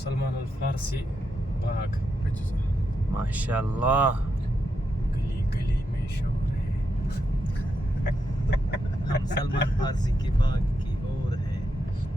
सलमान अल फारसी बाग। माशाल्लाह, गली गली में शोर है। हम सलमान फारसी के बाग की ओर है.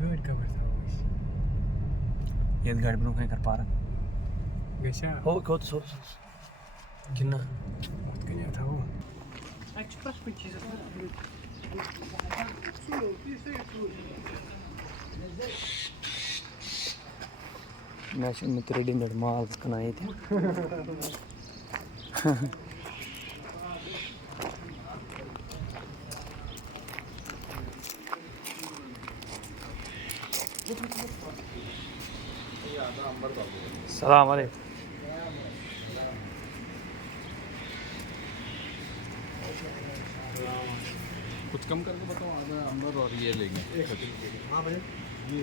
गाइड कवर था वो ये गाड़ी बनू कहीं कर पा रहा गैसा हो को तो सोच जिन्ना मत करिया था वो मैच में तेरे डिनर माल कनाए थे. सलाम अलैकुम. कुछ कम करके बताओ. आधा अंबर और ये लेंगे. हाँ भाई ये